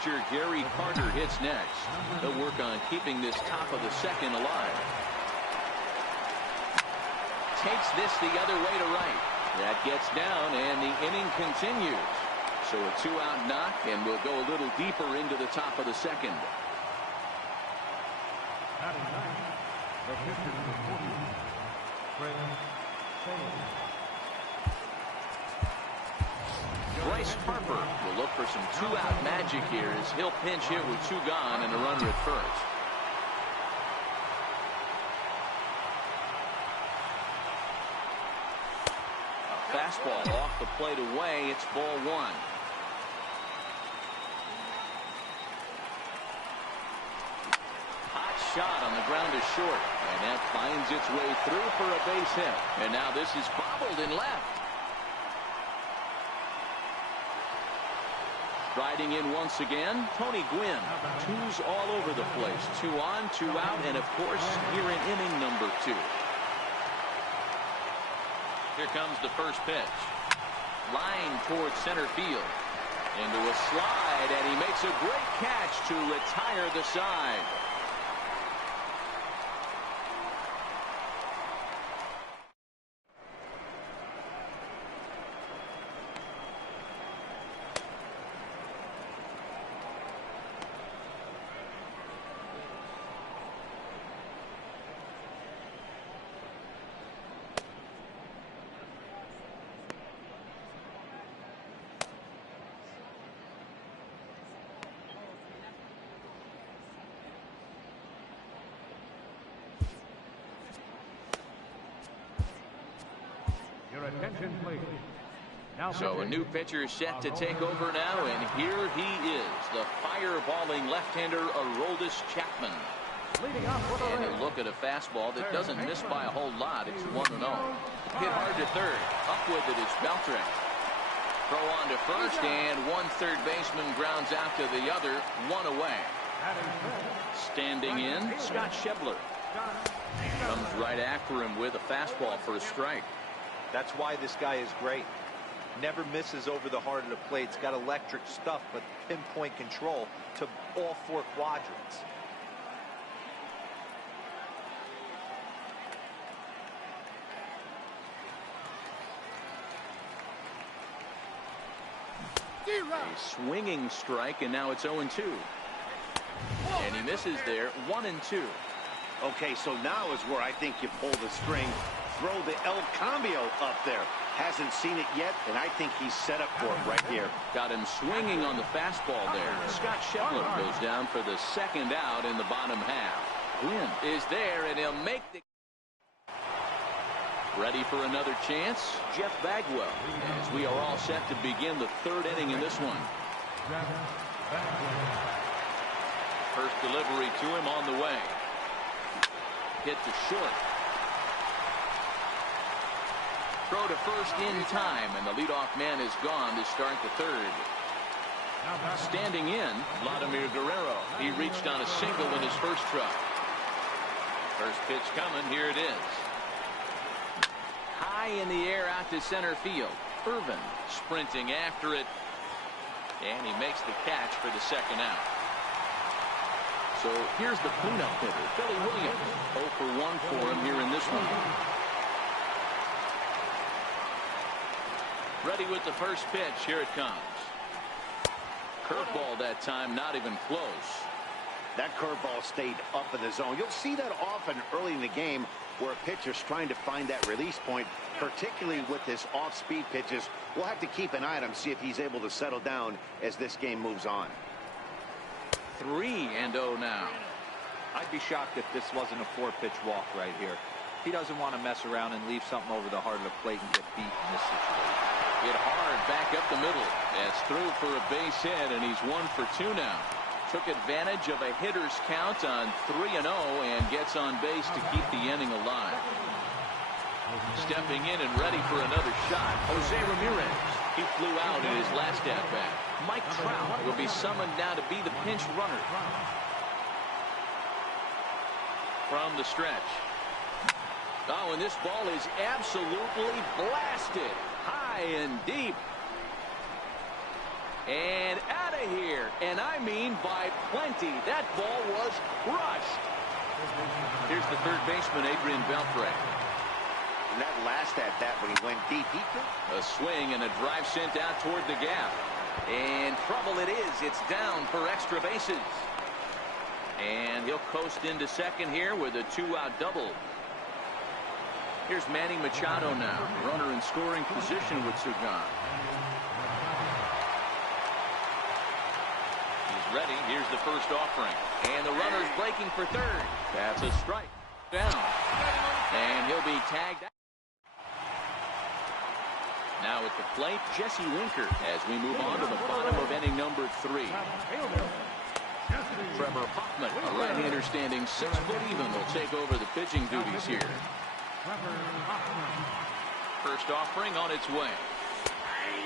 pitcher Gary Carter hits next. He'll work on keeping this top of the second alive. Takes this the other way to right. That gets down, and the inning continues. So a 2-out knock, and we'll go a little deeper into the top of the second. Bryce Harper will look for some 2-out magic here as he'll pinch hit with 2 gone and a runner at first. A fastball off the plate away. It's ball 1. Hot shot on the ground is short, and that finds its way through for a base hit. And now this is bobbled in left. Riding in once again, Tony Gwynn. 2s all over the place. 2 on, 2 out, and of course, here in inning number 2. Here comes the first pitch. Line towards center field. Into a slide, and he makes a great catch to retire the side. Attention, please. So a new pitcher set to take over now, and here he is, the fireballing left-hander Aroldis Chapman. And a look at a fastball that doesn't miss by a whole lot. It's 1-0. Hit hard to third. Up with it is Beltran. Throw on to first, and one third baseman grounds out to the other. 1 away. Standing in, Scott Schebler. Comes right after him with a fastball for a strike. That's why this guy is great. Never misses over the heart of the plate. He's got electric stuff, but pinpoint control to all 4 quadrants. A swinging strike, and now it's 0-2. And he misses there. 1-2. Okay, so now is where I think you pull the string. Throw the El Cambio up there. Hasn't seen it yet, and I think he's set up for it right here. Got him swinging on the fastball there. Scott Schebler goes down for the 2nd out in the bottom half. Gwynn is there, and he'll make the... Ready for another chance? Jeff Bagwell, as we are all set to begin the 3rd inning in this one. First delivery to him on the way. Hit to short. Throw to first in time, and the leadoff man is gone to start the 3rd. Standing in, Vladimir Guerrero. He reached on a single in his first try. First pitch coming. Here it is. High in the air out to center field. Irvin sprinting after it, and he makes the catch for the 2nd out. So here's the cleanup hitter, Billy Williams. 0 for 1 for him here in this one. Ready with the first pitch. Here it comes. Curveball that time, not even close. That curveball stayed up in the zone. You'll see that often early in the game where a pitcher's trying to find that release point, particularly with his off-speed pitches. We'll have to keep an eye on him, see if he's able to settle down as this game moves on. 3-0 now. I'd be shocked if this wasn't a 4-pitch walk right here. He doesn't want to mess around and leave something over the heart of the plate and get beat in this situation. Hit hard back up the middle. That's through for a base hit, and he's 1 for 2 now. Took advantage of a hitter's count on 3-0 and gets on base to keep the inning alive. Stepping in and ready for another shot, Jose Ramirez. He flew out in his last at-bat. Mike Trout will be summoned now to be the pinch runner. From the stretch. Oh, and this ball is absolutely blasted high and deep. And out of here. And I mean by plenty. That ball was crushed. Here's the third baseman, Adrian Beltre. And that last at bat when he went deep, a swing and a drive sent out toward the gap. And trouble it is. It's down for extra bases. And he'll coast into second here with a 2-out double. Here's Manny Machado now. Runner in scoring position with Sugan. He's ready. Here's the first offering. And the runner's breaking for third. That's a strike. Down. And he'll be tagged out. Now at the plate, Jesse Winker as we move on to the bottom of inning number 3. Trevor Hoffman, a right-hander standing 6 foot even, will take over the pitching duties here. First offering on its way.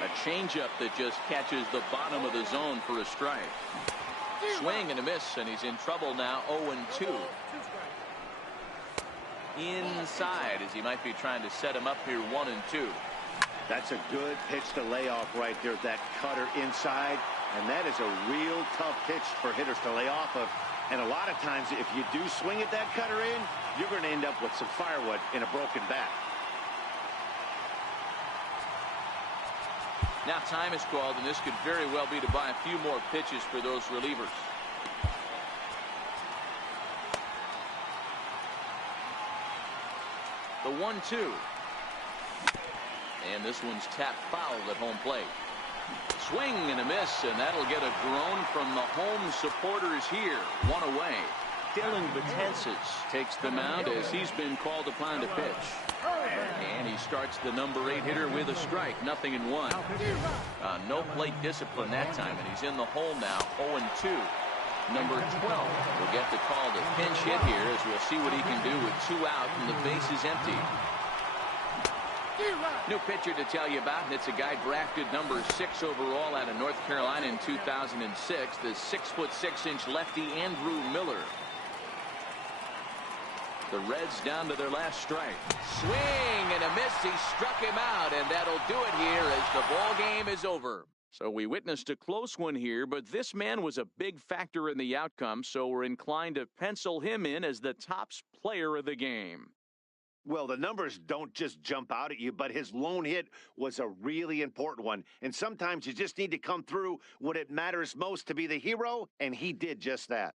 A changeup that just catches the bottom of the zone for a strike. Swing and a miss, and he's in trouble now, 0-2. Inside, as he might be trying to set him up here, 1-2. That's a good pitch to lay off right there. That cutter inside. And that is a real tough pitch for hitters to lay off of. And a lot of times, if you do swing at that cutter in, you're going to end up with some firewood in a broken bat. Now time is called, and this could very well be to buy a few more pitches for those relievers. The 1-2. And this one's tapped foul at home plate. Swing and a miss, and that'll get a groan from the home supporters here. 1 away. Dylan Betances takes the mound as he's been called upon to pitch. And he starts the number 8 hitter with a strike. 0-1. No plate discipline that time, and he's in the hole now. 0-2. Number 12 will get the call to pinch hit here as we'll see what he can do with 2 out and the base is empty. New pitcher to tell you about, and it's a guy drafted number 6 overall out of North Carolina in 2006, the 6'6" lefty Andrew Miller. The Reds down to their last strike. Swing and a miss. He struck him out, and that'll do it here as the ball game is over. So we witnessed a close one here, but this man was a big factor in the outcome, so we're inclined to pencil him in as the top player of the game. Well, the numbers don't just jump out at you, but his lone hit was a really important one. And sometimes you just need to come through when it matters most to be the hero, and he did just that.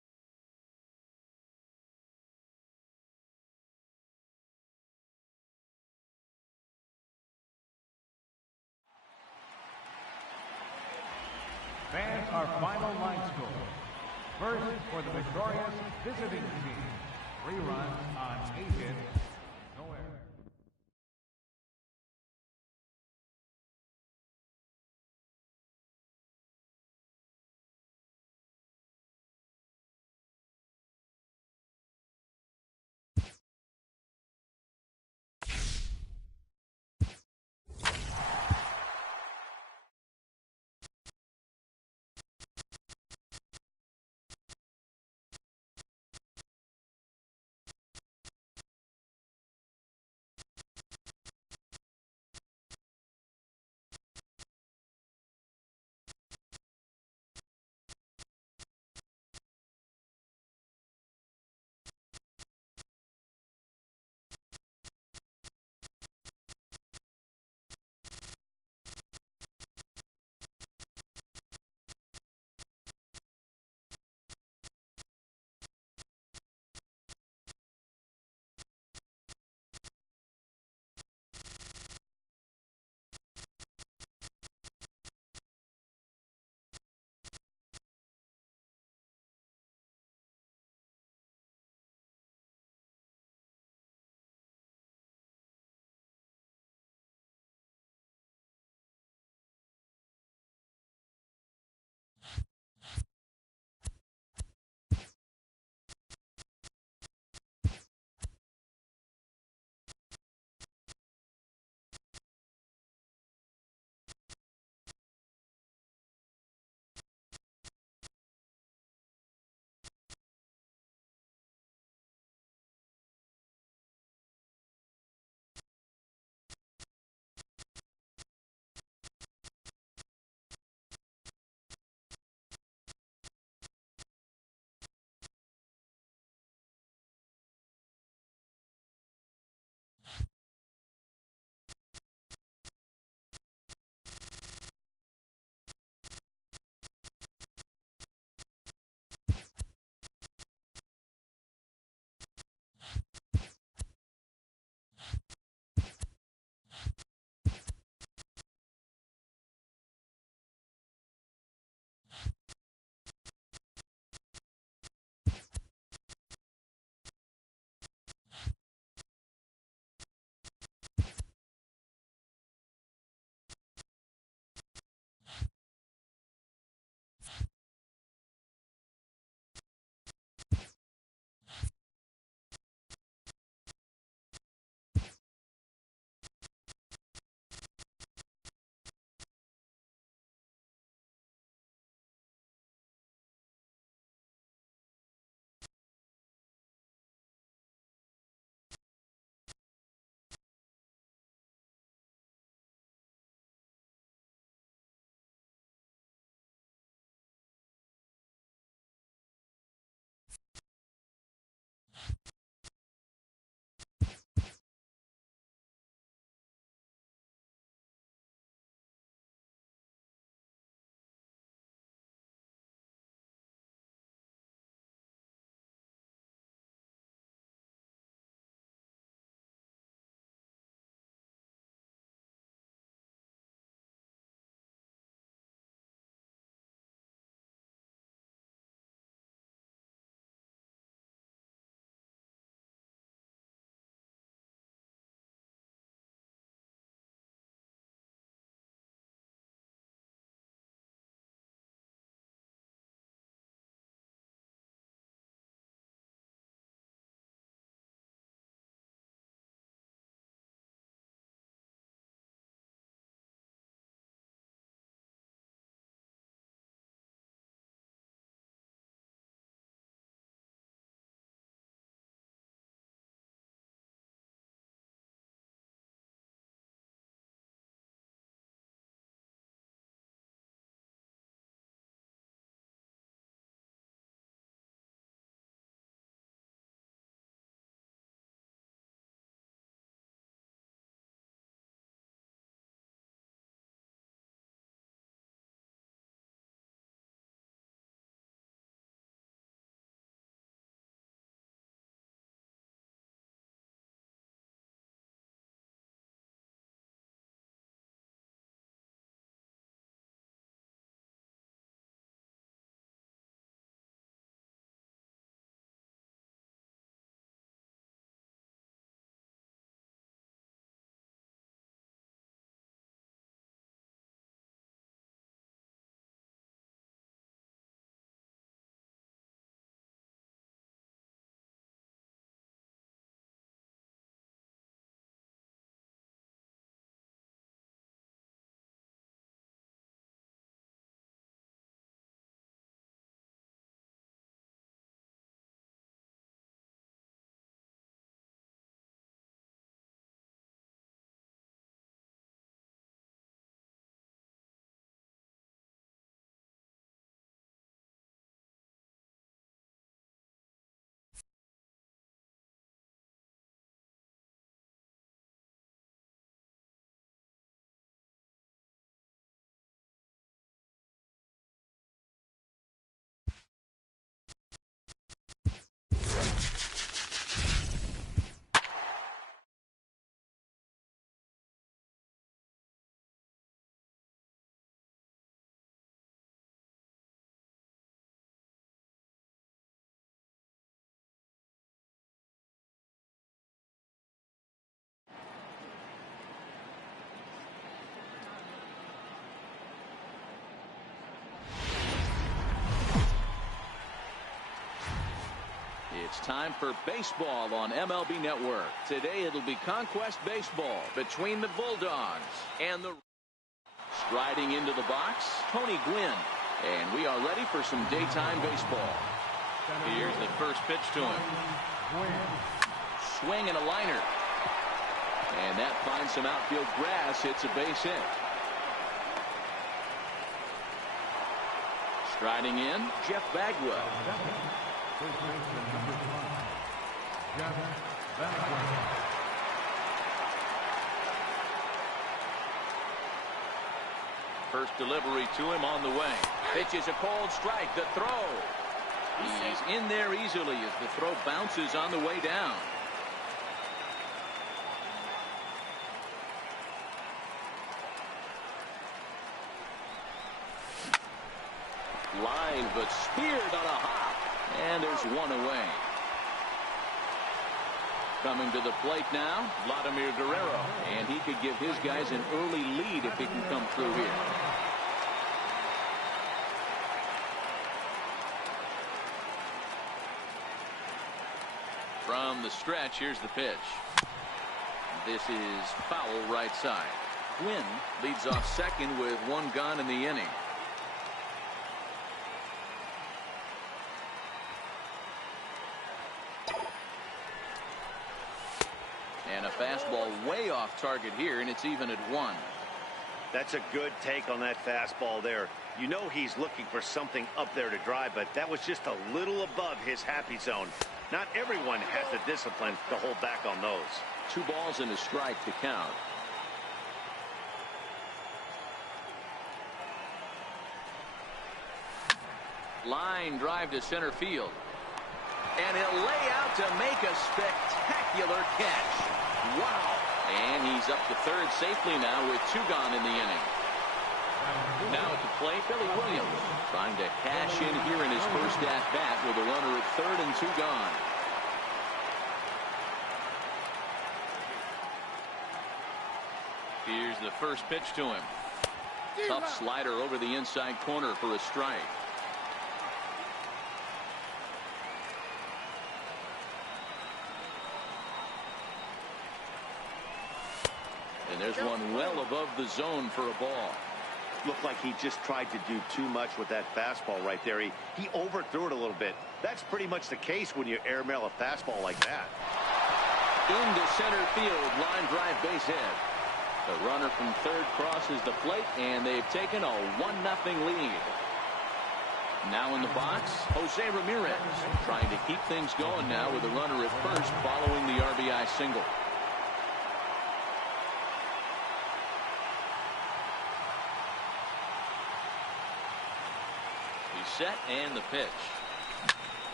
Fans, our final line score. First, for the victorious visiting team, 3 runs on 8 hits. It's time for baseball on MLB Network. Today it'll be Conquest Baseball between the Bulldogs and the... Striding into the box, Tony Gwynn. And we are ready for some daytime baseball. Here's the first pitch to him. Swing and a liner. And that finds some outfield grass. It's a base hit. Striding in, Jeff Bagwell. First delivery to him on the way. Pitch is a cold strike. The throw. He's in there easily as the throw bounces on the way down. Line, but speared on a hop. And there's one away. Coming to the plate now, Vladimir Guerrero. And he could give his guys an early lead if he can come through here. From the stretch, here's the pitch. This is foul right side. Gwynn leads off second with one gone in the inning. And a fastball way off target here, and it's even at 1. That's a good take on that fastball there. You know he's looking for something up there to drive, but that was just a little above his happy zone. Not everyone has the discipline to hold back on those. 2 balls and a strike to count. Line drive to center field. And he'll lay out to make a spectacular catch. Wow. And he's up to third safely now with 2 gone in the inning. Now at the plate, Billy Williams trying to cash in here in his first at-bat with a runner at third and 2 gone. Here's the first pitch to him. Tough slider over the inside corner for a strike. And there's one well above the zone for a ball. Looked like he just tried to do too much with that fastball right there. He overthrew it a little bit. That's pretty much the case when you airmail a fastball like that. Into center field, line drive base hit. The runner from third crosses the plate, and they've taken a 1-0 lead. Now in the box, Jose Ramirez trying to keep things going now with a runner at first following the RBI single. Set and the pitch.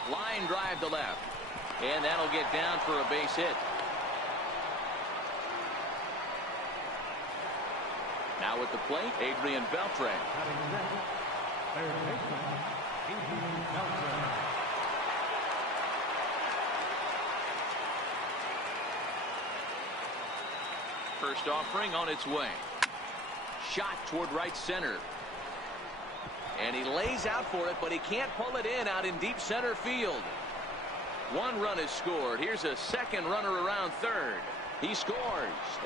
Line drive to left. And that'll get down for a base hit. Now at the plate, Adrian Beltre. First offering on its way. Shot toward right center. And he lays out for it, but he can't pull it in out in deep center field. 1 run is scored. Here's a second runner around third. He scores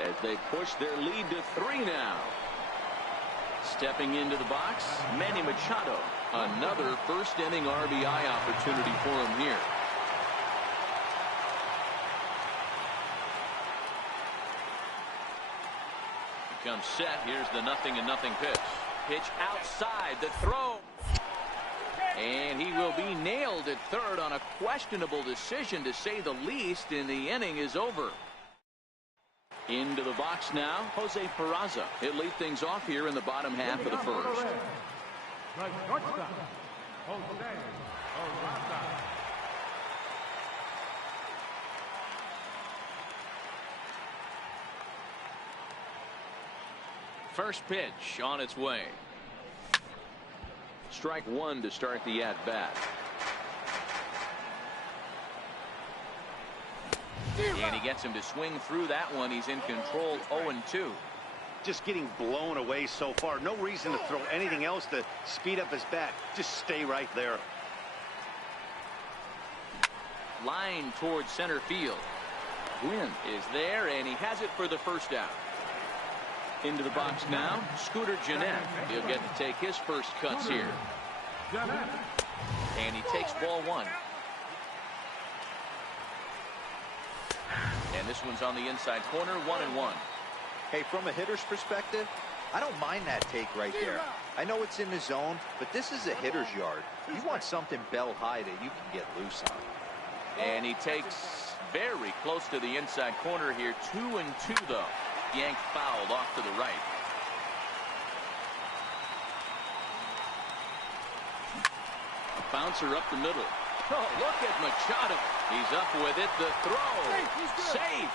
as they push their lead to 3 now. Stepping into the box, Manny Machado. Another first inning RBI opportunity for him here. He comes set. Here's the 0-0 pitch. Pitch outside, the throw. And he will be nailed at third on a questionable decision, to say the least, and the inning is over. Into the box now, Jose Peraza. He'll lead things off here in the bottom half of the first. First pitch on its way. Strike 1 to start the at-bat. And he gets him to swing through that one. He's in control, 0-2. Just getting blown away so far. No reason to throw anything else to speed up his bat. Just stay right there. line towards center field. Gwynn is there, and he has it for the first out. Into the box now, Scooter Gennett. He'll get to take his first cuts here. And he takes ball one. And this one's on the inside corner, 1-1. Hey, from a hitter's perspective, I don't mind that take right there. I know it's in the zone, but this is a hitter's yard. You want something bell high that you can get loose on. And he takes very close to the inside corner here. 2-2 though. Yanked fouled off to the right. A bouncer up the middle. Oh, look at Machado. He's up with it. The throw. Safe.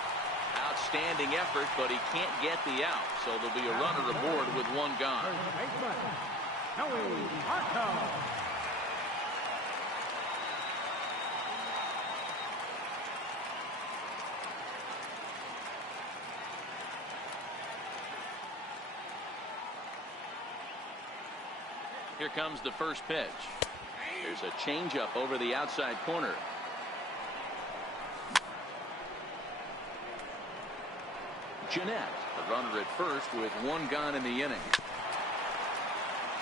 Outstanding effort, but he can't get the out. So there'll be a runner aboard with one gone. Here comes the first pitch. There's a changeup over the outside corner. Gennett, the runner at first with one gone in the inning.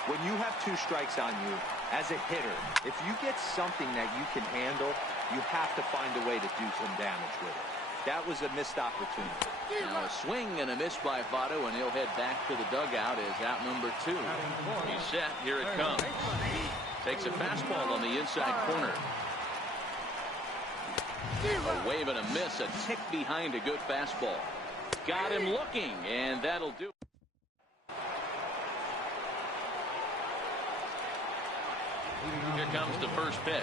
When you have two strikes on you, as a hitter, if you get something that you can handle, you have to find a way to do some damage with it. That was a missed opportunity. Now a swing and a miss by Votto, and he'll head back to the dugout as out number 2. He's set. Here it comes. Takes a fastball on the inside corner. A wave and a miss, a tick behind a good fastball. Got him looking, and that'll do. Here comes the first pitch.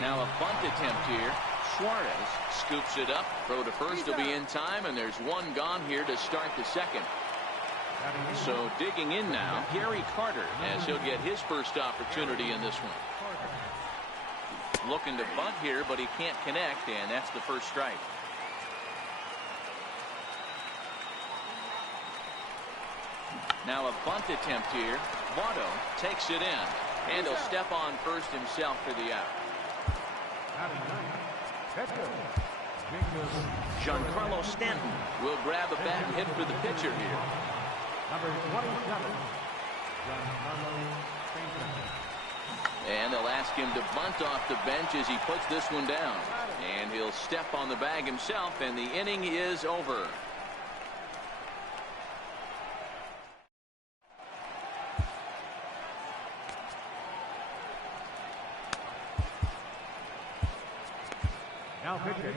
Now a bunt attempt here. Suarez scoops it up. Throw to first will be in time, and there's one gone here to start the second. So digging in now, Gary Carter, as he'll get his first opportunity in this one. Looking to bunt here, but he can't connect, and that's the first strike. Now a bunt attempt here. Votto takes it in, and he'll step on first himself for the out. Giancarlo Stanton will grab a bat and hit for the pitcher here. Number 27, Giancarlo Stanton. And they'll ask him to bunt off the bench as he puts this one down. And he'll step on the bag himself, and the inning is over. Now pitching.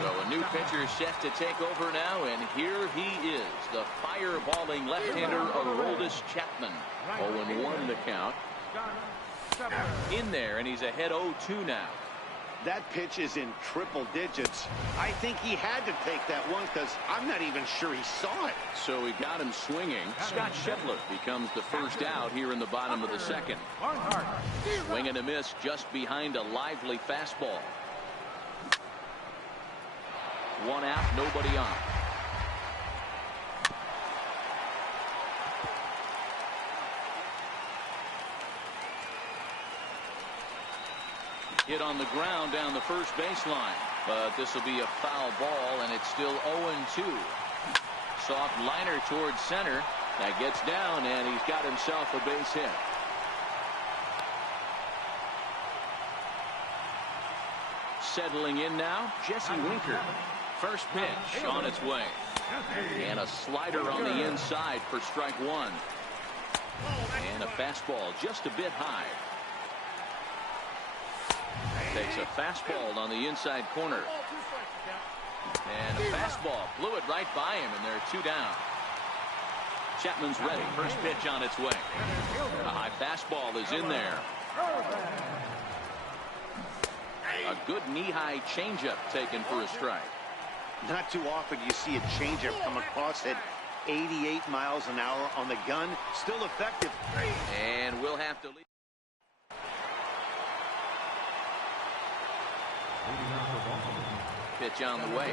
So a new pitcher set to take over now, and here he is, the fireballing left-hander Aroldis Chapman. 0-1 the count. In there, and he's ahead 0-2 now. That pitch is in triple digits. I think he had to take that one because I'm not even sure he saw it. So he got him swinging. Scott Schebler becomes the first out here in the bottom of the second. Swing and a miss just behind a lively fastball. One out, nobody on. Hit on the ground down the first baseline, but this will be a foul ball, and it's still 0-2. Soft liner towards center. That gets down, and he's got himself a base hit. Settling in now, Jesse Winker. First pitch on its way. And a slider on the inside for strike one. And a fastball just a bit high. Takes a fastball on the inside corner. And a fastball blew it right by him, and there are two down. Chapman's ready. First pitch on its way. A high fastball is in there. A good knee-high changeup taken for a strike. Not too often you see a changeup come across at 88 miles an hour on the gun. Still effective. And we'll have to leave. Pitch on the way.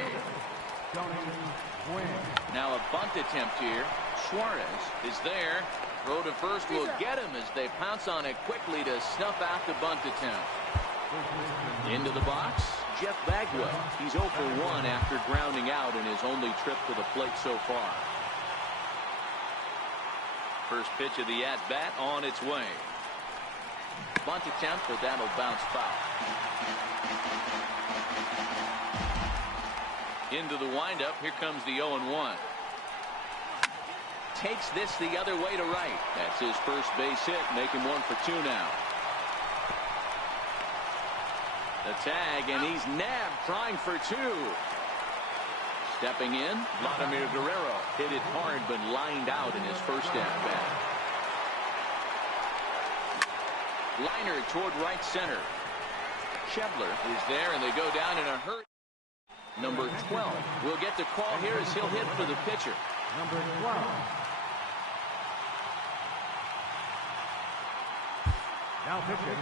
Now a bunt attempt here. Suarez is there. Throw to first will get him as they pounce on it quickly to snuff out the bunt attempt. Into the box, Jeff Bagwell. He's 0 for 1 after grounding out in his only trip to the plate so far. First pitch of the at-bat on its way. Bunt attempt, but that'll bounce foul. Into the windup. Here comes the 0-1. Takes this the other way to right. That's his first base hit, making 1 for 2 now. The tag, and he's nabbed, trying for 2. Stepping in, Vladimir Guerrero hit it hard, but lined out in his first at-bat. Liner toward right center. Schebler is there, and they go down in a hurry. Number 12 will get the call here as he'll hit for the pitcher. Number 12. Now pitching.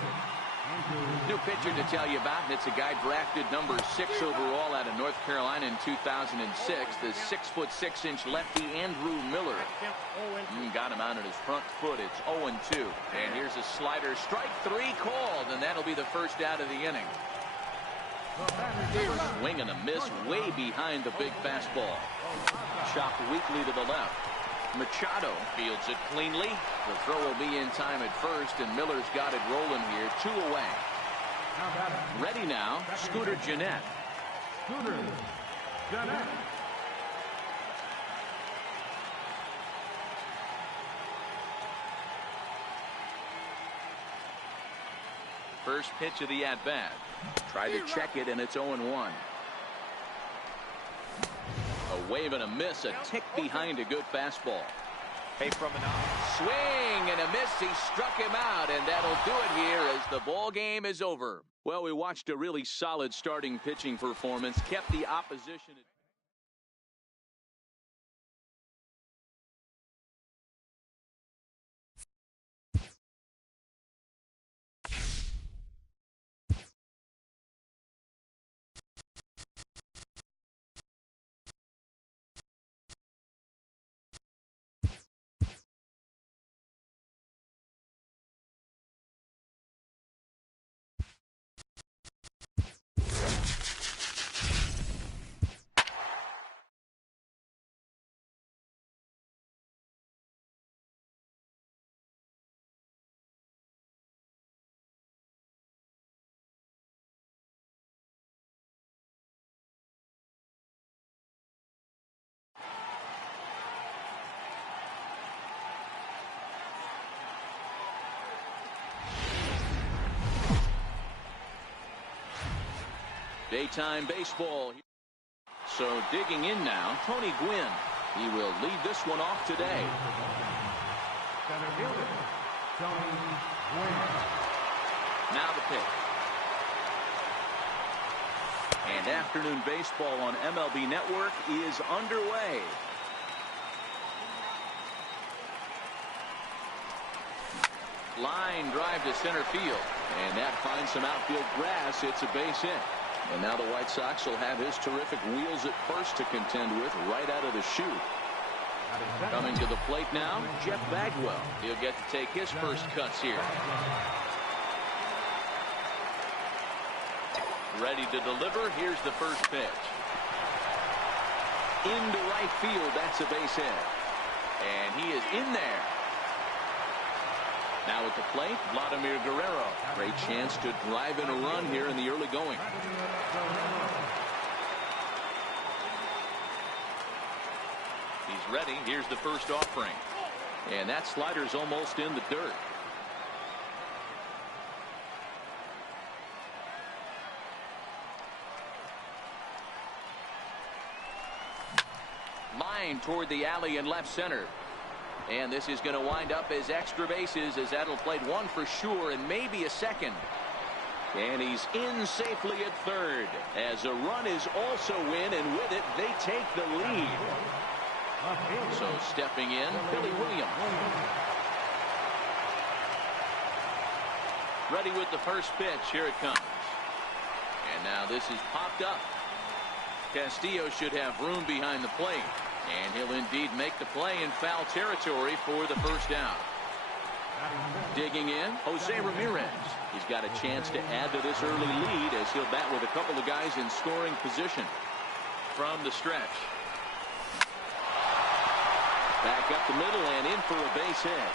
New pitcher to tell you about, and it's a guy drafted number 6 overall out of North Carolina in 2006. The 6'6" lefty Andrew Miller. Got him out at his front foot. It's 0-2. And here's a slider. Strike 3 called, and that'll be the first out of the inning. Swing and a miss way behind the big fastball. Chopped weakly to the left. Machado fields it cleanly. The throw will be in time at first, and Miller's got it rolling here. 2 away. Ready now, Scooter Gennett. Scooter Gennett. First pitch of the at-bat. Try to check it, and it's 0-1. A wave and a miss, a tick behind a good fastball. Hey, from an swing and a miss. He struck him out, and that'll do it here as the ball game is over. Well, we watched a really solid starting pitching performance, kept the opposition. Daytime baseball. So digging in now, Tony Gwynn. He will lead this one off today. Center fielder, Tony Gwynn. Now the pitch. And afternoon baseball on MLB Network is underway. Line drive to center field. And that finds some outfield grass. It's a base hit. And now the White Sox will have his terrific wheels at first to contend with right out of the chute. Coming to the plate now, Jeff Bagwell. He'll get to take his first cuts here. Ready to deliver. Here's the first pitch. Into right field. That's a base hit. And he is in there. Now at the plate, Vladimir Guerrero. Great chance to drive in a run here in the early going. He's ready. Here's the first offering. And that slider's almost in the dirt. Line toward the alley in left center. And this is going to wind up as extra bases, as that'll play 1 for sure and maybe a second. And he's in safely at third as a run is also in, and with it they take the lead. So stepping in, Billy Williams. Ready with the first pitch. Here it comes. And now this is popped up. Castillo should have room behind the plate. And he'll indeed make the play in foul territory for the first down. Digging in, Jose Ramirez. He's got a chance to add to this early lead as he'll bat with a couple of guys in scoring position. From the stretch. Back up the middle and in for a base hit.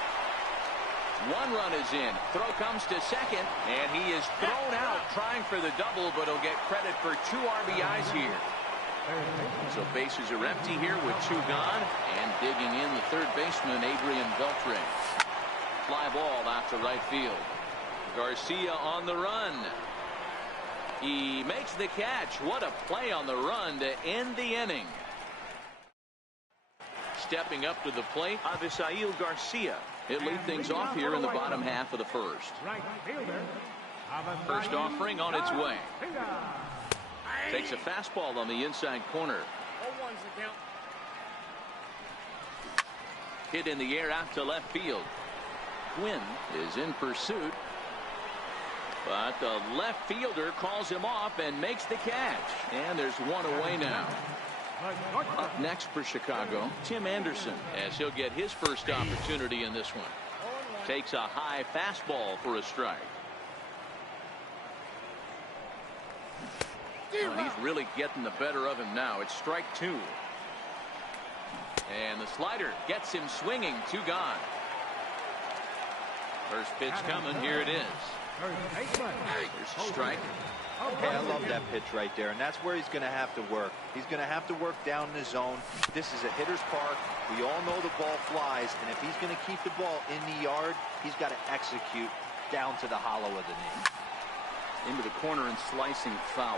One run is in. Throw comes to second, and he is thrown out trying for the double, but he'll get credit for 2 RBIs here. So bases are empty here with 2 gone, and digging in the third baseman, Adrian Beltre. Fly ball out to right field. Garcia on the run. He makes the catch. What a play on the run to end the inning. Stepping up to the plate, Avisail Garcia. He'll lead things off here in the bottom half of the first. First offering on its way. Takes a fastball on the inside corner. Hit in the air out to left field. Gwynn is in pursuit. But the left fielder calls him off and makes the catch. And there's one away now. Up next for Chicago, Tim Anderson, as he'll get his first opportunity in this one. Takes a high fastball for a strike. Oh, he's really getting the better of him now. It's strike 2. And the slider gets him swinging. 2 gone. First pitch coming. Here it is. There's a strike. Hey, I love that pitch right there, and that's where he's going to have to work. He's going to have to work down the zone. This is a hitter's park. We all know the ball flies, and if he's going to keep the ball in the yard, he's got to execute down to the hollow of the knee. Into the corner and slicing foul.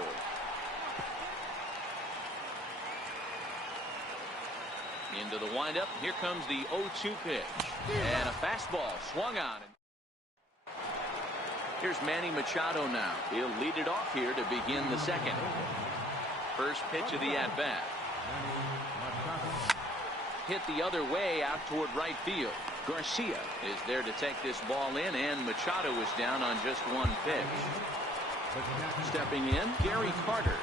Into the windup. Here comes the 0-2 pitch. And a fastball swung on. Here's Manny Machado now. He'll lead it off here to begin the second. First pitch of the at-bat. Hit the other way out toward right field. Garcia is there to take this ball in, and Machado is down on just 1 pitch. Stepping in, Gary Carter.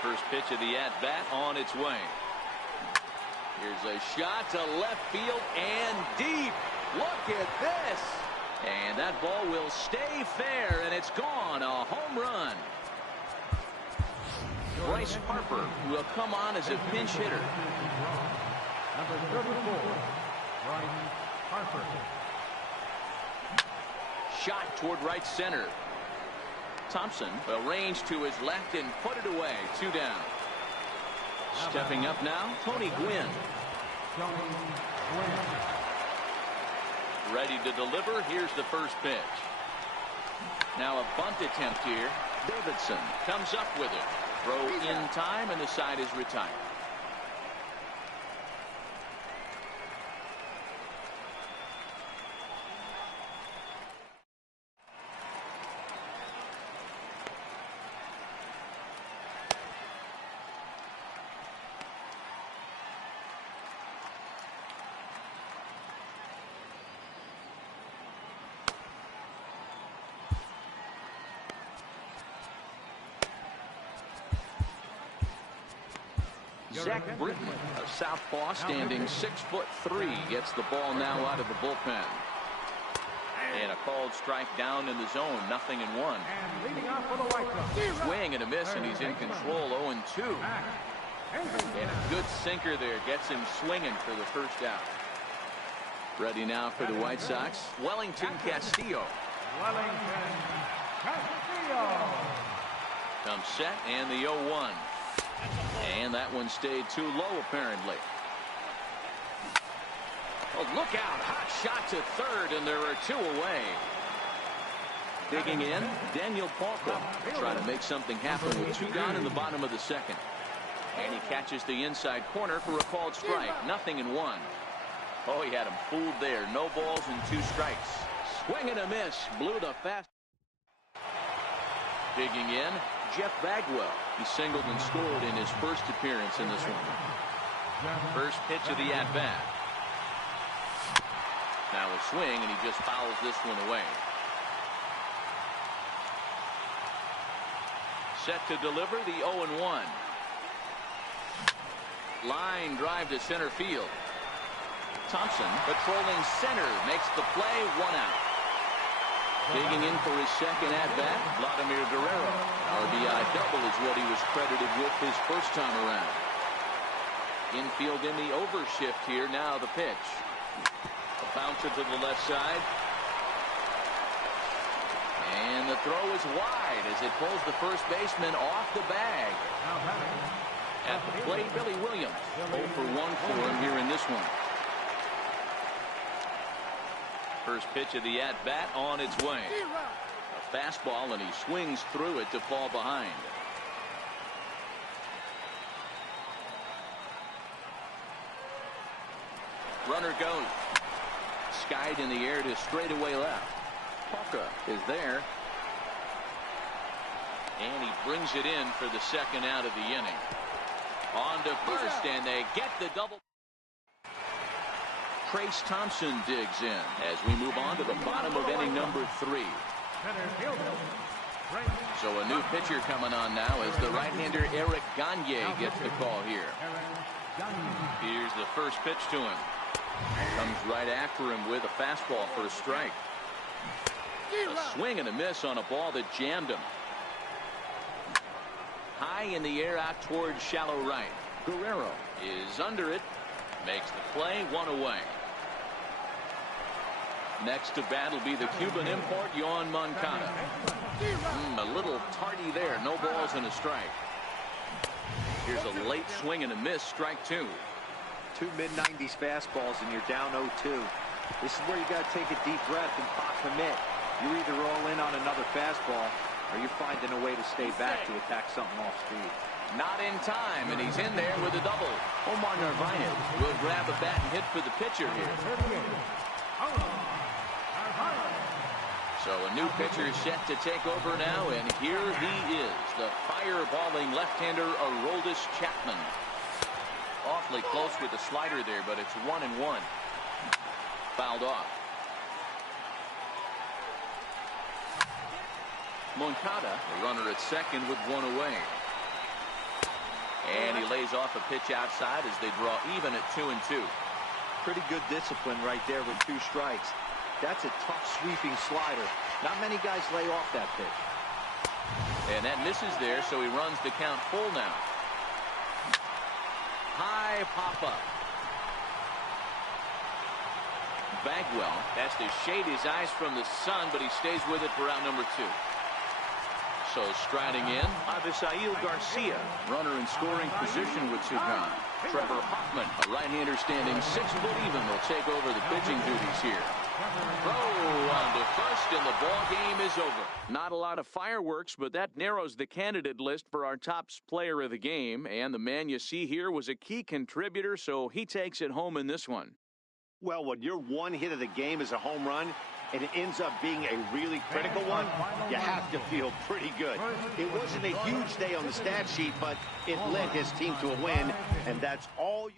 First pitch of the at-bat on its way. Here's a shot to left field and deep. Look at this. And that ball will stay fair, and it's gone. A home run. Bryce Harper will come on as a pinch hitter. Number 34, Bryce Harper. Shot toward right center. Thompson will range to his left and put it away. 2 down. Stepping up now, Tony Gwynn. Ready to deliver. Here's the first pitch. Now a bunt attempt here. Davidson comes up with it. Throw in time, and the side is retired. Zach Britton, a southpaw standing 6'3", gets the ball now out of the bullpen. And a called strike down in the zone, 0-1. Swing and a miss, and he's in control, 0-2. And a good sinker there gets him swinging for the first out. Ready now for the White Sox, Wellington Castillo. Comes set, and the 0-1. And that one stayed too low, apparently. Oh, look out. Hot shot to third, and there are 2 away. Digging in, Daniel Palco. Trying to make something happen with 2 gone in the bottom of the second. And he catches the inside corner for a called strike. 0-1. Oh, he had him fooled there. No balls and 2 strikes. Swing and a miss. Blew the fast. Digging in, Jeff Bagwell. He singled and scored in his first appearance in this one. First pitch of the at-bat. Now a swing, and he just fouls this one away. Set to deliver the 0-1. Line drive to center field. Thompson patrolling center makes the play, 1 out. Digging in for his second at-bat, Vladimir Guerrero. RBI double is what he was credited with his first time around. Infield in the overshift here. Now the pitch. A bouncer to the left side. And the throw is wide as it pulls the first baseman off the bag. At the plate, Billy Williams. 0 for 1 for him here in this one. First pitch of the at-bat on its way. A fastball, and he swings through it to fall behind. Runner goes. Skied in the air to straightaway left. Polka is there. And he brings it in for the second out of the inning. On to first, and they get the double. Trace Thompson digs in as we move on to the bottom of inning number 3. So a new pitcher coming on now as the right-hander Eric Gagne gets the call here. Here's the first pitch to him. Comes right after him with a fastball for a strike. A swing and a miss on a ball that jammed him. High in the air out towards shallow right. Guerrero is under it. Makes the play, 1 away. Next to bat will be the Cuban import, Yoan Moncada. A little tardy there. No balls and a strike. Here's a late swing and a miss. Strike 2. 2 mid-90s fastballs and you're down 0-2. This is where you got to take a deep breath and pop commit. You're either all in on another fastball or you're finding a way to stay back to attack something off speed. Not in time, and he's in there with a double. Omar Narvaez will grab a bat and hit for the pitcher here. So a new pitcher is set to take over now, and here he is, the fireballing left-hander Aroldis Chapman. Awfully close with the slider there, but it's 1-1. Fouled off. Moncada, the runner at second with 1 away. And he lays off a pitch outside as they draw even at 2-2. Pretty good discipline right there with 2 strikes. That's a tough sweeping slider. Not many guys lay off that pitch. And that misses there, so he runs the count full now. High pop-up. Bagwell has to shade his eyes from the sun, but he stays with it for out number 2. So striding in, Avisail Garcia, runner in scoring position with 2 gone. Trevor Hoffman, a right-hander standing 6 foot even, will take over the pitching duties here. Throw on to first, and the ball game is over. Not a lot of fireworks, but that narrows the candidate list for our top player of the game. And the man you see here was a key contributor, so he takes it home in this one. Well, when your one hit of the game is a home run, and it ends up being a really critical one, you have to feel pretty good. It wasn't a huge day on the stat sheet, but it led his team to a win, and that's all you...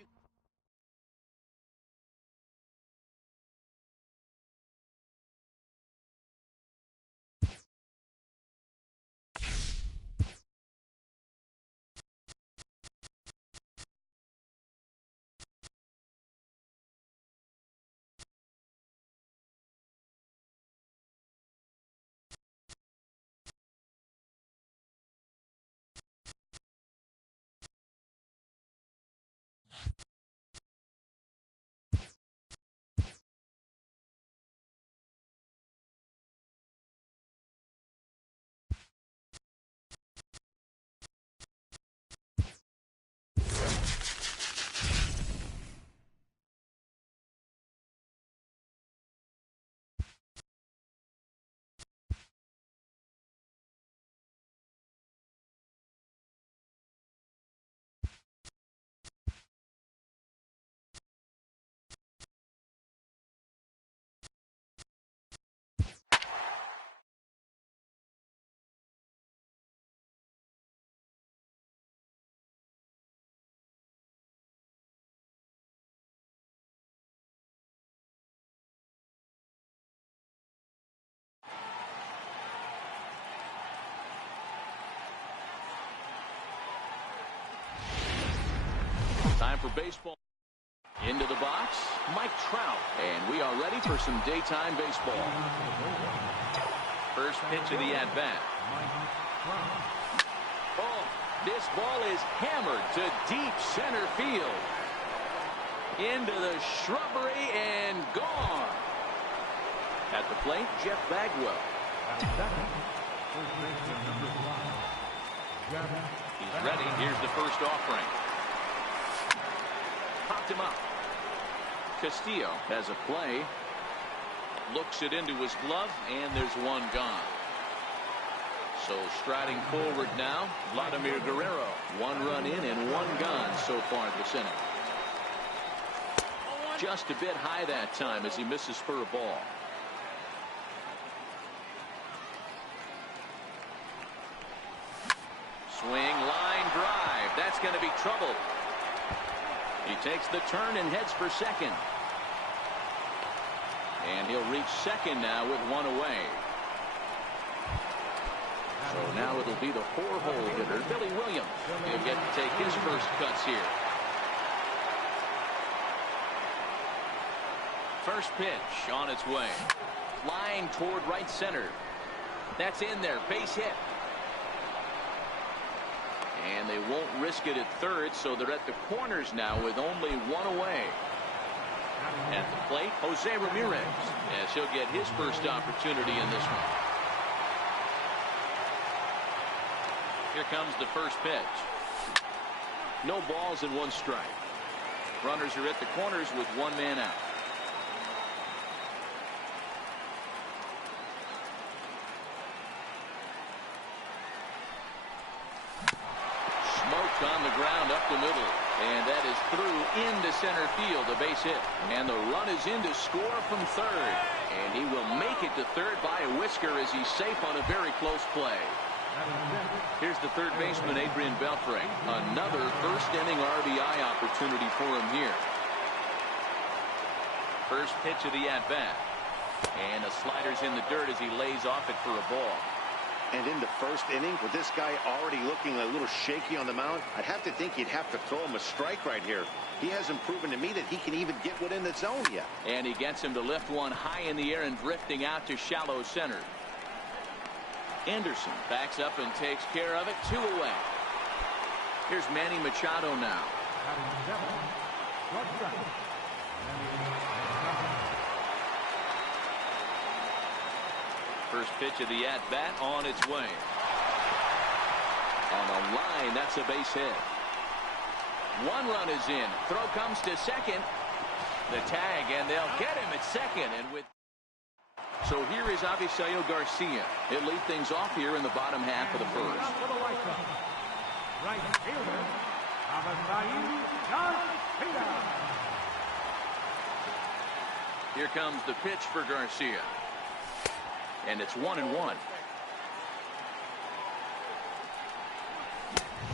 for baseball. Into the box, Mike Trout. And we are ready for some daytime baseball. First pitch of the at-bat. Oh, this ball is hammered to deep center field. Into the shrubbery and gone. At the plate, Jeff Bagwell. He's ready. Here's the first offering. Popped him up. Castillo has a play. Looks it into his glove, and there's one gone. So striding forward now, Vladimir Guerrero. One run in and one gone so far this inning. Just a bit high that time as he misses for a ball. Swing, line drive. That's going to be trouble. He takes the turn and heads for second. And he'll reach second now with one away. So now it'll be the four-hole hitter, Billy Williams. He'll get to take his first cuts here. First pitch on its way. Line toward right center. That's in there. Base hit. And they won't risk it at third, so they're at the corners now with only one away. At the plate, Jose Ramirez, as he'll get his first opportunity in this one. Here comes the first pitch. No balls and one strike. Runners are at the corners with one man out. Smoked on the ground up the middle. And that is through into center field, a base hit. And the run is in to score from third. And he will make it to third by a whisker as he's safe on a very close play. Here's the third baseman, Adrian Beltre. Another first inning RBI opportunity for him here. First pitch of the at-bat. And a slider's in the dirt as he lays off it for a ball. And in the first inning, with this guy already looking a little shaky on the mound, I'd have to think you'd have to throw him a strike right here. He hasn't proven to me that he can even get within the zone yet. And he gets him to lift one high in the air and drifting out to shallow center. Anderson backs up and takes care of it. 2 away. Here's Manny Machado now. First pitch of the at-bat on its way. On a line, that's a base hit. One run is in. Throw comes to second. The tag, and they'll get him at second. And with so here is Avisaíl Garcia. He'll lead things off here in the bottom half of the first. Right fielder, Avisaíl Garcia. Here comes the pitch for Garcia. And it's 1-1.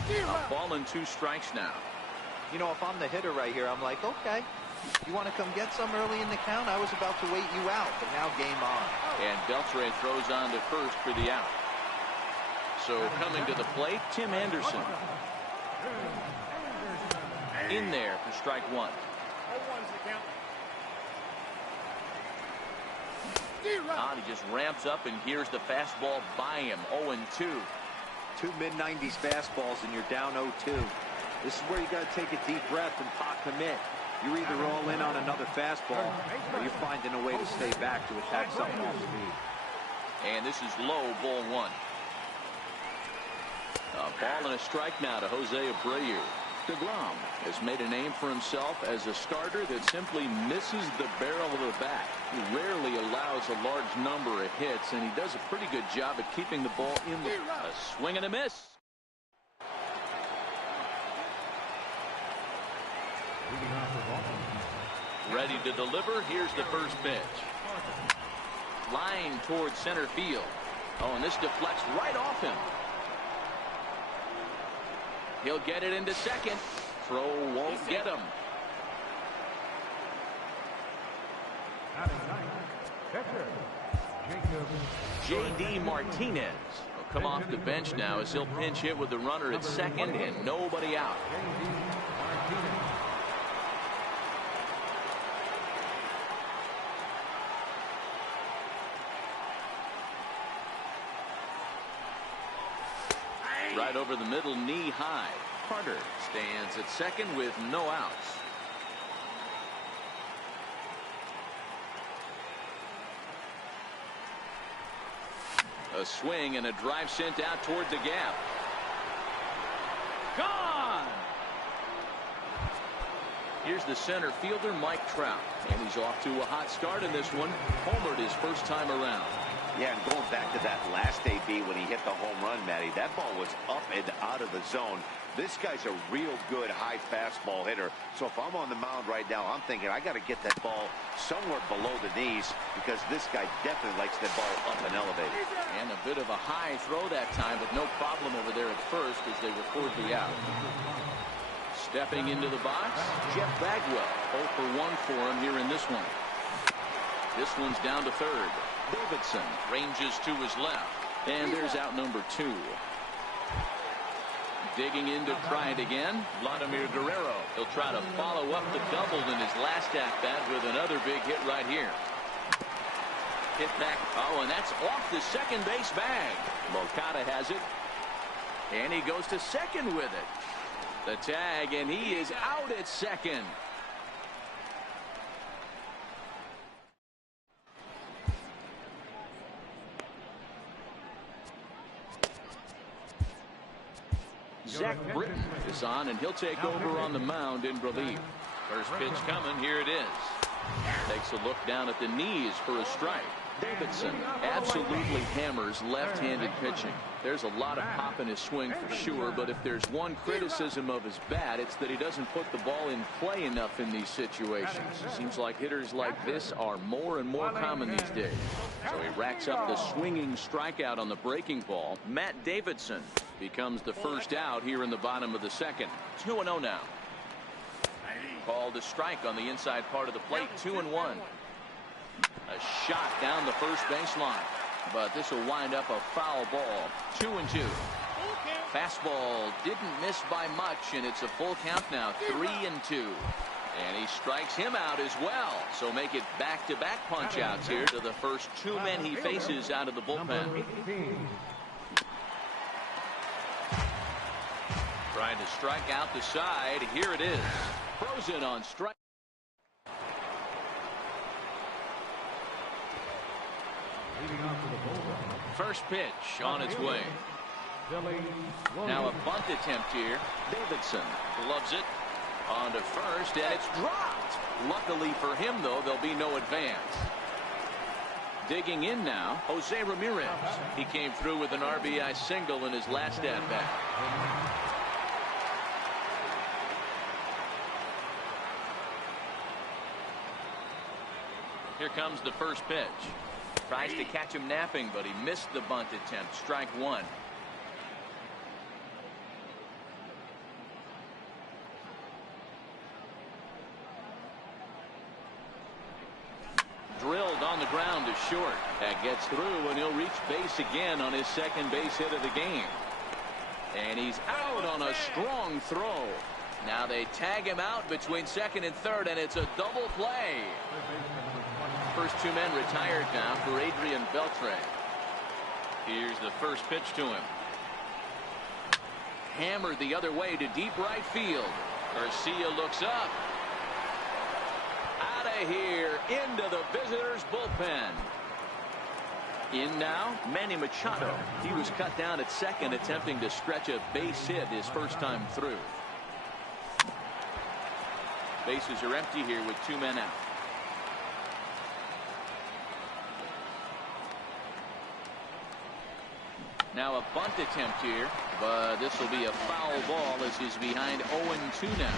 A ball and 2 strikes now. You know, if I'm the hitter right here, I'm like, okay, you want to come get some early in the count? I was about to wait you out, but now game on. And Beltre throws on to first for the out. So coming to the plate, Tim Anderson. In there for strike 1. He just ramps up, and here's the fastball by him. 0-2. 2 mid-90s fastballs, and you're down 0-2. This is where you got to take a deep breath and pot commit. You're either all in on another fastball, or you're finding a way to stay back to attack something off speed. And this is low, ball 1. A ball and a strike now to Jose Abreu. DeGrom has made a name for himself as a starter that simply misses the barrel of the bat. He rarely allows a large number of hits, and he does a pretty good job at keeping the ball in the a swing and a miss. Ready to deliver. Here's the first pitch. Line towards center field. Oh, and this deflects right off him. He'll get it into second. Throw won't get him. J.D. Martinez will come off the bench now as he'll pinch hit with the runner at second and nobody out. right over the middle, knee high. Carter stands at second with no outs. A swing and a drive sent out towards the gap. Gone! Here's the center fielder, Mike Trout. And he's off to a hot start in this one. Homered his first time around. Yeah, and going back to that last AB when he hit the home run, Matty, that ball was up and out of the zone. This guy's a real good high fastball hitter. So if I'm on the mound right now, I'm thinking I got to get that ball somewhere below the knees because this guy definitely likes that ball up and elevated. And a bit of a high throw that time, but no problem over there at first as they record the out. Stepping into the box, Jeff Bagwell. 0 for 1 for him here in this one. This one's down to third. Davidson ranges to his left. And there's out number 2. Digging in to try it again, Vladimir Guerrero. He'll try to follow up the double in his last at-bat with another big hit right here. Hit back. Oh, and that's off the second base bag. Moncada has it. And he goes to second with it. The tag, and he is out at second. Zach Britton is on, and he'll take over on the mound in relief. First pitch coming. Here it is. Takes a look down at the knees for a strike. Davidson absolutely hammers left-handed pitching. There's a lot of pop in his swing for sure, but if there's one criticism of his bat, it's that he doesn't put the ball in play enough in these situations. It seems like hitters like this are more and more common these days. So he racks up the swinging strikeout on the breaking ball. Matt Davidson becomes the first out here in the bottom of the second. 2-0 now. Called a strike on the inside part of the plate. 2-1. A shot down the first baseline, but this will wind up a foul ball. 2-2. Fastball didn't miss by much, and it's a full count now. 3-2. And he strikes him out as well. So make it back-to-back punch-outs here to the first 2 men he faces out of the bullpen. Trying to strike out the side. Here it is. Frozen on strike. First pitch on its way. Now a bunt attempt here. Davidson gloves it on to first, and it's dropped. Luckily for him, though, there'll be no advance. Digging in now, Jose Ramirez. He came through with an RBI single in his last at-bat. Here comes the first pitch. Tries to catch him napping, but he missed the bunt attempt. Strike 1. Drilled on the ground to short. That gets through, and he'll reach base again on his second base hit of the game. And he's out on a strong throw. Now they tag him out between second and third, and it's a double play. First 2 men retired now for Adrian Beltre. Here's the first pitch to him. Hammered the other way to deep right field. Garcia looks up. Out of here into the visitors' bullpen. In now, Manny Machado. He was cut down at second, attempting to stretch a base hit his first time through. Bases are empty here with 2 men out. Now a bunt attempt here, but this will be a foul ball as he's behind 0-2 now.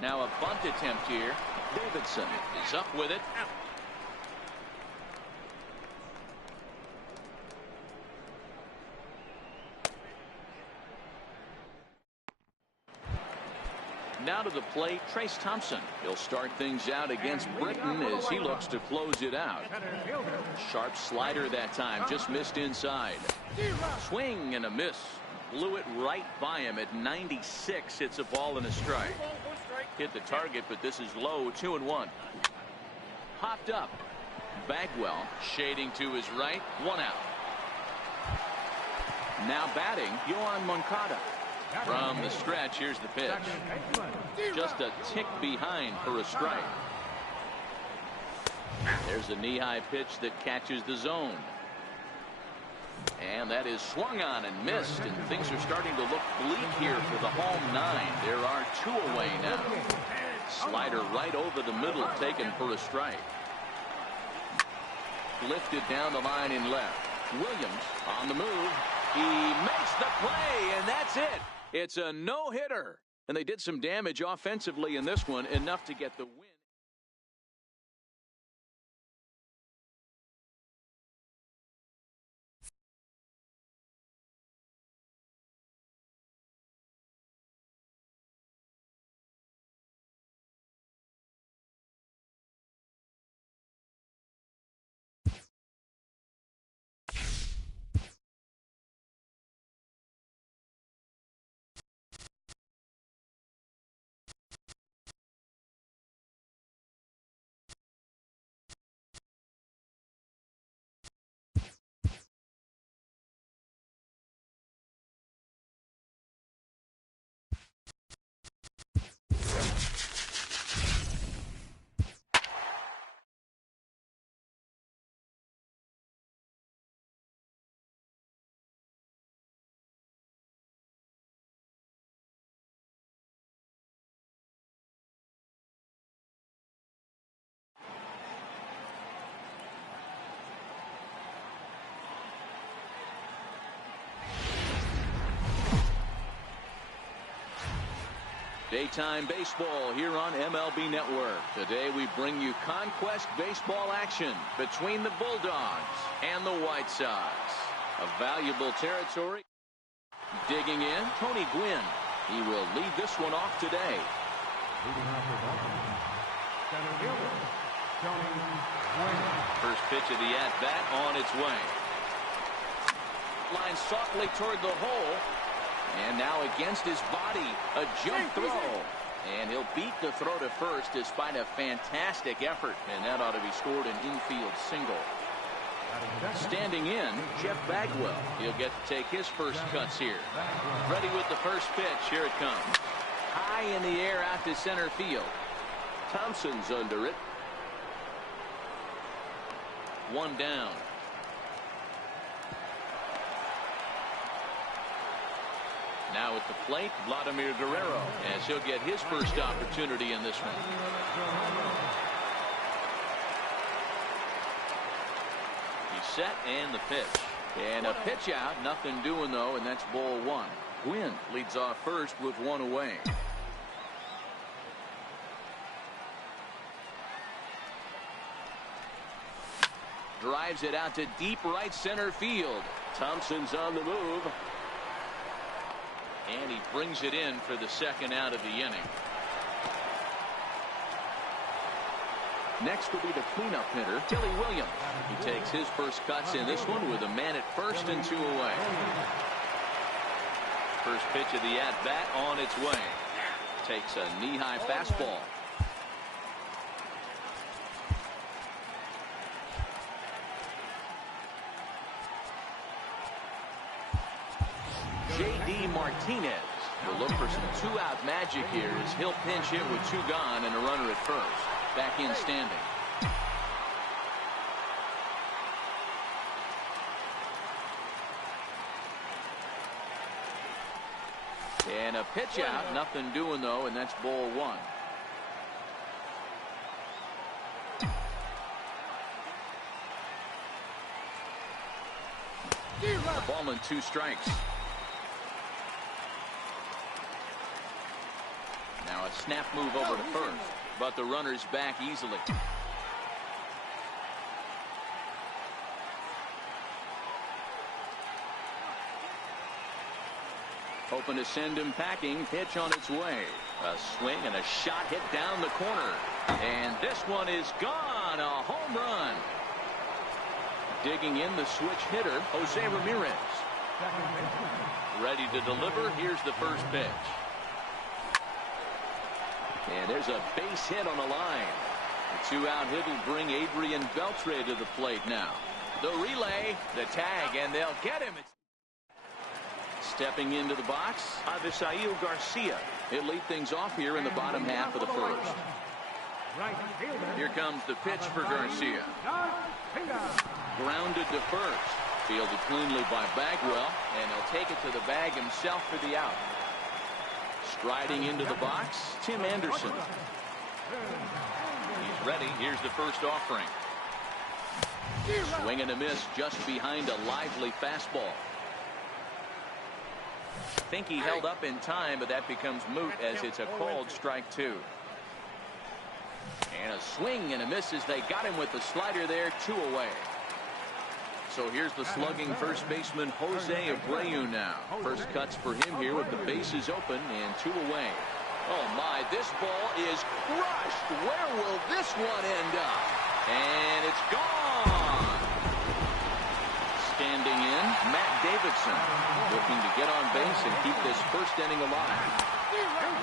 Now a bunt attempt here. Davidson is up with it. Now to the plate, Trace Thompson. He'll start things out against Britton as he looks to close it out. Sharp slider that time, just missed inside. Swing and a miss. Blew it right by him at 96. It's a ball and a strike. Hit the target, but this is low. 2-1. Popped up. Bagwell shading to his right. 1 out. Now batting, Yohan Moncada. From the stretch, here's the pitch. Just a tick behind for a strike. There's a knee-high pitch that catches the zone. And that is swung on and missed, and things are starting to look bleak here for the home 9. There are 2 away now. Slider right over the middle, taken for a strike. Lifted down the line in left. Williams on the move. He makes the play, and that's it. It's a no-hitter. And they did some damage offensively in this one, enough to get the win. Daytime baseball here on MLB Network. Today we bring you Conquest baseball action between the Bulldogs and the White Sox. A valuable territory. Digging in, Tony Gwynn. He will lead this one off today. First pitch of the at-bat on its way. Line softly toward the hole. And now against his body, a jump throw. And he'll beat the throw to first despite a fantastic effort. And that ought to be scored an infield single. Standing in, Jeff Bagwell. He'll get to take his first cuts here. Ready with the first pitch. Here it comes. High in the air out to center field. Thompson's under it. 1 down. Now at the plate, Vladimir Guerrero, as he'll get his first opportunity in this one. He's set and the pitch. And a pitch out, nothing doing though, and that's ball 1. Gwynn leads off first with 1 away. Drives it out to deep right center field. Thompson's on the move. And he brings it in for the second out of the inning. Next will be the cleanup hitter, Tilly Williams. He takes his first cuts in this one with a man at first and 2 away. First pitch of the at-bat on its way. Takes a knee-high fastball. J.D. Martinez will look for some 2-out magic here as he'll pinch hit with 2 gone and a runner at first. Back in standing. And a pitch out, nothing doing though, and that's ball 1. A ball and 2 strikes. Now a snap move over to first, but the runner's back easily. Hoping to send him packing. Pitch on its way. A swing and a shot hit down the corner. And this one is gone. A home run. Digging in the switch hitter, Jose Ramirez. Ready to deliver. Here's the first pitch. And there's a base hit on the line. The 2-out hit will bring Adrian Beltre to the plate now. The relay, the tag, and they'll get him. Stepping into the box, Avisail Garcia. He'll lead things off here in the bottom half of the first. Here comes the pitch for Garcia. Grounded to first. Fielded cleanly by Bagwell, and he'll take it to the bag himself for the out. Striding into the box, Tim Anderson. He's ready. Here's the first offering. Swing and a miss just behind a lively fastball. I think he held up in time, but that becomes moot as it's a called strike 2. And a swing and a miss as they got him with the slider there, 2 away. So here's the slugging first baseman Jose Abreu now. First cuts for him here with the bases open and 2 away. Oh my, this ball is crushed. Where will this one end up? And it's gone. Standing in, Matt Davidson, looking to get on base and keep this first inning alive.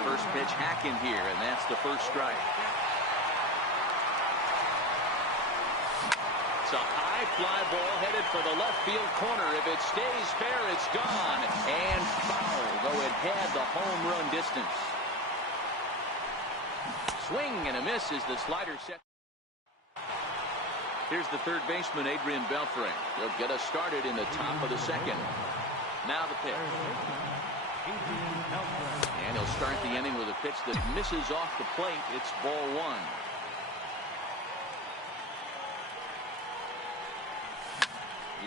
First pitch hack in here, and that's the first strike. It's a high fly ball headed for the left field corner. If it stays fair, it's gone. And foul, though it had the home run distance. Swing and a miss as the slider set. Here's the third baseman, Adrian Beltre. He'll get us started in the top of the second. Now the pitch. And he'll start the inning with a pitch that misses off the plate. It's ball 1.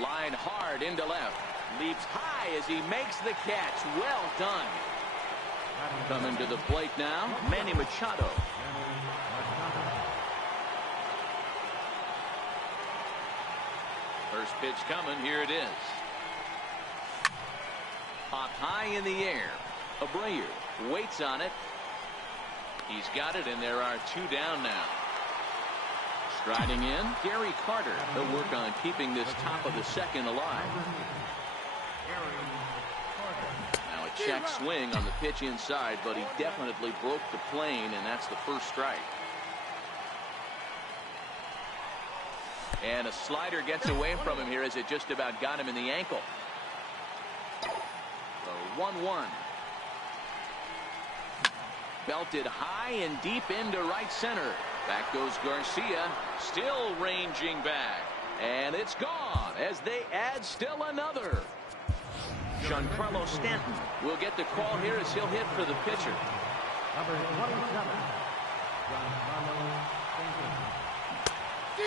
Line hard into left. Leaps high as he makes the catch. Well done. Coming to the plate now, Manny Machado. First pitch coming. Here it is. Popped high in the air. Abreu waits on it. He's got it, and there are 2 down now. Striding in, Gary Carter. They'll work on keeping this top of the second alive. Now a check swing on the pitch inside, but he definitely broke the plane, and that's the first strike. And a slider gets away from him here as it just about got him in the ankle. So 1-1. Belted high and deep into right center. Back goes Garcia, still ranging back. And it's gone as they add still another. Giancarlo Stanton will get the call here as he'll hit for the pitcher. Number 27, Giancarlo Stanton.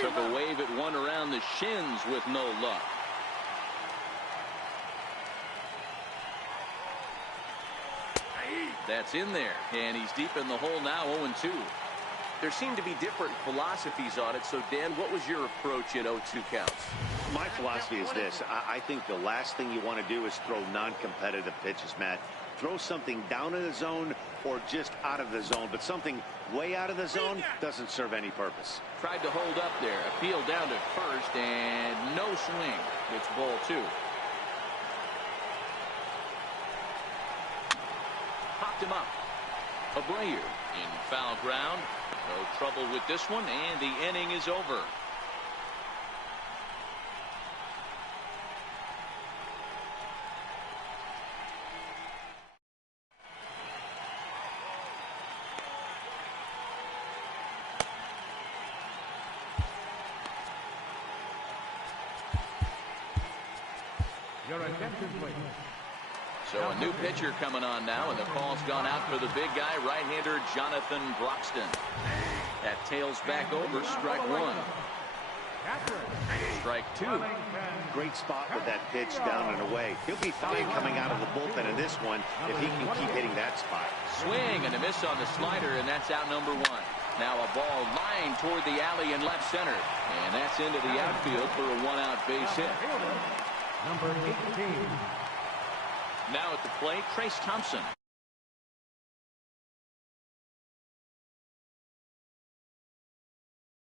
Took a wave at one around the shins with no luck. That's in there, and he's deep in the hole now, 0-2. There seem to be different philosophies on it. So, Dan, what was your approach at 0-2 counts? My philosophy is this. I think the last thing you want to do is throw non-competitive pitches, Matt. Throw something down in the zone or just out of the zone, but something way out of the zone doesn't serve any purpose. Tried to hold up there, appeal down to first, and no swing. It's ball 2. Popped him up. Abreu in foul ground. No trouble with this one, and the inning is over. Your attention, please. So a new pitcher coming on now, and the call's gone out for the big guy, right-hander Jonathan Broxton. That tails back over, strike 1. Strike 2. Great spot with that pitch down and away. He'll be fine coming out of the bullpen in this one if he can keep hitting that spot. Swing and a miss on the slider, and that's out number 1. Now a ball lined toward the alley in left center, and that's into the outfield for a 1-out base hit. Number 18. Now at the plate, Trace Thompson.